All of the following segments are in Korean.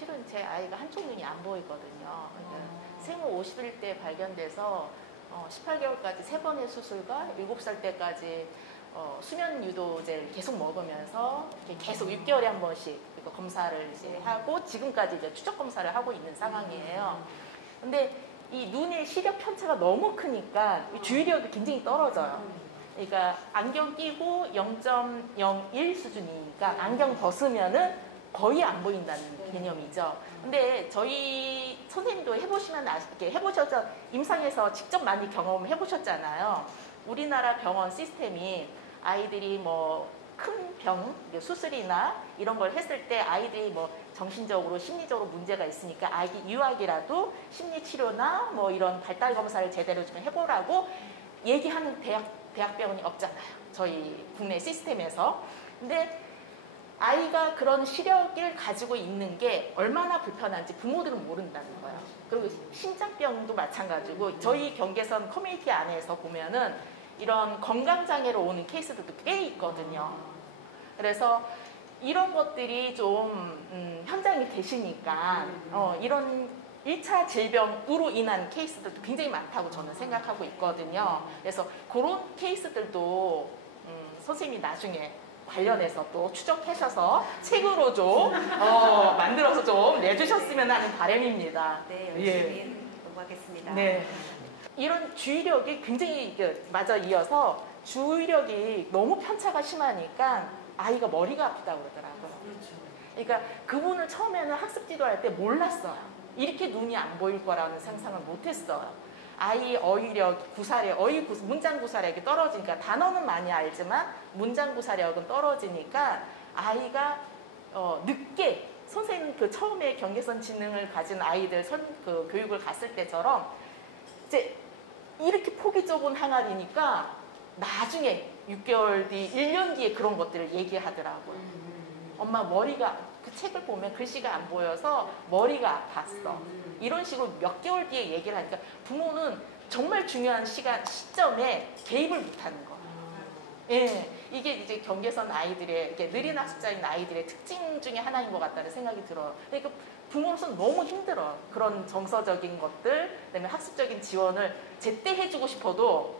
실은 제 아이가 한쪽 눈이 안 보이거든요. 생후 50일 때 발견돼서 18개월까지 3번의 수술과 7살 때까지 수면 유도제를 계속 먹으면서 계속 6개월에 한 번씩 검사를 이제 하고 지금까지 이제 추적 검사를 하고 있는 상황이에요. 근데 이 눈의 시력 편차가 너무 크니까 주의력이 굉장히 떨어져요. 그러니까 안경 끼고 0.01 수준이니까 안경 벗으면은 거의 안 보인다는 개념이죠. 근데 저희 선생님도 해보시면 이렇게 해보셔서 임상에서 직접 많이 경험해 보셨잖아요. 우리나라 병원 시스템이 아이들이 뭐 큰 병, 수술이나 이런 걸 했을 때 아이들이 뭐 정신적으로 심리적으로 문제가 있으니까 아기 유학이라도 심리치료나 뭐 이런 발달 검사를 제대로 좀 해보라고 얘기하는 대학병원이 없잖아요. 저희 국내 시스템에서. 근데 아이가 그런 시력을 가지고 있는 게 얼마나 불편한지 부모들은 모른다는 거예요. 그리고 심장병도 마찬가지고 저희 경계선 커뮤니티 안에서 보면은 이런 건강장애로 오는 케이스들도 꽤 있거든요. 그래서 이런 것들이 좀 현장에 계시니까 이런 1차 질병으로 인한 케이스들도 굉장히 많다고 저는 생각하고 있거든요. 그래서 그런 케이스들도 선생님이 나중에 관련해서 또 추적하셔서 책으로 좀 만들어서 좀 내주셨으면 하는 바람입니다. 네, 열심히 공부하겠습니다. 네. 이런 주의력이 굉장히 맞아 이어서 주의력이 너무 편차가 심하니까 아이가 머리가 아프다고 그러더라고요. 그러니까 그분을 처음에는 학습 지도할 때 몰랐어요. 이렇게 눈이 안 보일 거라는 상상을 못했어요. 아이 어휘력, 구사력, 문장 구사력이 떨어지니까 단어는 많이 알지만 문장 구사력은 떨어지니까 아이가 늦게 선생님 처음에 경계선 지능을 가진 아이들 교육을 갔을 때처럼 이제 이렇게 폭이 좁은 항아리니까 나중에 6개월 뒤, 1년 뒤에 그런 것들을 얘기하더라고요. 엄마 머리가 그 책을 보면 글씨가 안 보여서 머리가 아팠어. 이런 식으로 몇 개월 뒤에 얘기를 하니까 부모는 정말 중요한 시점에 개입을 못하는 거예요. 예, 이게 이제 경계선 아이들의 이렇게 느린 학습자인 아이들의 특징 중에 하나인 것 같다는 생각이 들어요. 그러니까 부모로서는 너무 힘들어요. 그런 정서적인 것들, 그다음에 학습적인 지원을 제때 해주고 싶어도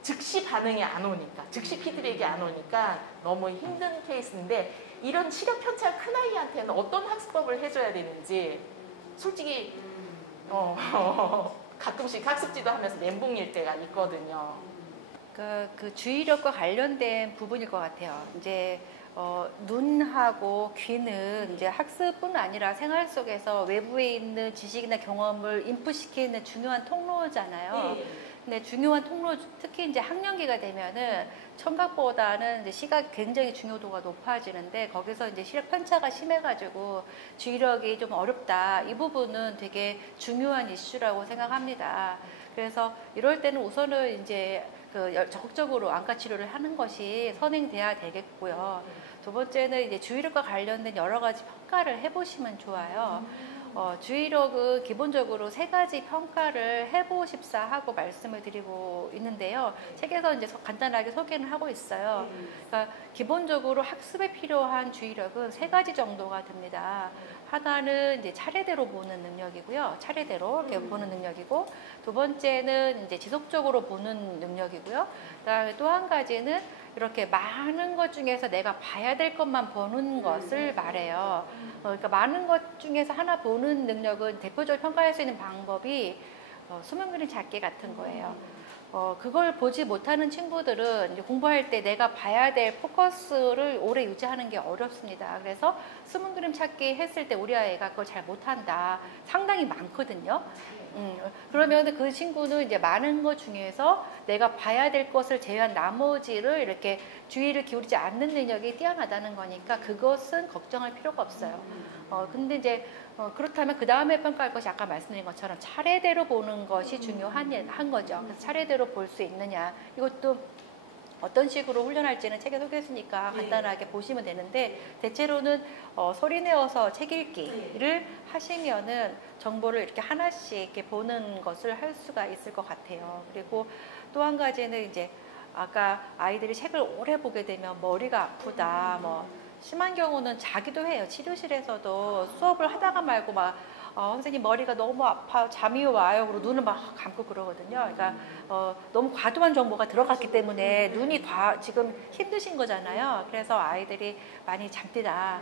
즉시 반응이 안 오니까, 즉시 피드백이 안 오니까 너무 힘든 케이스인데 이런 시력 편차가 큰 아이한테는 어떤 학습법을 해줘야 되는지 솔직히 가끔씩 학습지도 하면서 멘붕일 때가 있거든요. 그 주의력과 관련된 부분일 것 같아요. 이제 눈하고 귀는 이제 학습뿐 아니라 생활 속에서 외부에 있는 지식이나 경험을 인풋시키는 중요한 통로잖아요. 근데 중요한 통로, 특히 이제 학령기가 되면은 청각보다는 이제 시각 굉장히 중요도가 높아지는데 거기서 이제 시력 편차가 심해가지고 주의력이 좀 어렵다. 이 부분은 되게 중요한 이슈라고 생각합니다. 그래서 이럴 때는 우선은 이제 적극적으로 안과 치료를 하는 것이 선행돼야 되겠고요. 두 번째는 이제 주의력과 관련된 여러 가지 평가를 해보시면 좋아요. 주의력은 기본적으로 3가지 평가를 해보십사 하고 말씀을 드리고 있는데요. 책에서 이제 간단하게 소개는 하고 있어요. 그러니까 기본적으로 학습에 필요한 주의력은 3가지 정도가 됩니다. 하나는 이제 차례대로 보는 능력이고요. 차례대로 이렇게 보는 능력이고, 두 번째는 이제 지속적으로 보는 능력이고요. 그다음에 또 한 가지는 이렇게 많은 것 중에서 내가 봐야 될 것만 보는 것을 말해요. 그러니까 많은 것 중에서 하나 보는 능력은 대표적으로 평가할 수 있는 방법이 수면 그림 찾기 같은 거예요. 그걸 보지 못하는 친구들은 이제 공부할 때 내가 봐야 될 포커스를 오래 유지하는 게 어렵습니다. 그래서 숨은 그림 찾기 했을 때 우리 아이가 그걸 잘 못한다. 상당히 많거든요. 그러면 그 친구는 이제 많은 것 중에서 내가 봐야 될 것을 제외한 나머지를 이렇게 주의를 기울이지 않는 능력이 뛰어나다는 거니까 그것은 걱정할 필요가 없어요. 근데 이제 그렇다면 그 다음에 평가할 것이 아까 말씀드린 것처럼 차례대로 보는 것이 중요한 거죠. 그래서 차례대로 볼 수 있느냐, 이것도 어떤 식으로 훈련할지는 책에 소개했으니까 간단하게 보시면 되는데, 대체로는 소리 내어서 책 읽기를 하시면은 정보를 이렇게 하나씩 이렇게 보는 것을 할 수가 있을 것 같아요. 그리고 또 한 가지는 이제 아까 아이들이 책을 오래 보게 되면 머리가 아프다, 뭐 심한 경우는 자기도 해요. 치료실에서도 수업을 하다가 말고 막 선생님 머리가 너무 아파 잠이 와요. 그리고 눈을 막 감고 그러거든요. 그러니까 너무 과도한 정보가 들어갔기 때문에 눈이 지금 힘드신 거잖아요. 그래서 아이들이 많이 잠들다.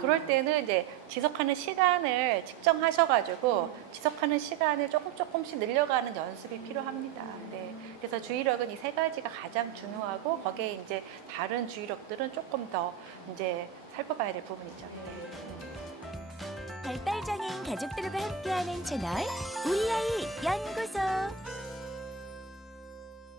그럴 때는 이제 지속하는 시간을 측정하셔가지고 지속하는 시간을 조금씩 늘려가는 연습이 필요합니다. 네. 그래서 주의력은 이 세 가지가 가장 중요하고 거기에 이제 다른 주의력들은 조금 더 이제 살펴봐야 될 부분이죠. 네. 발달장애인 가족들과 함께하는 채널 우리 아이 연구소.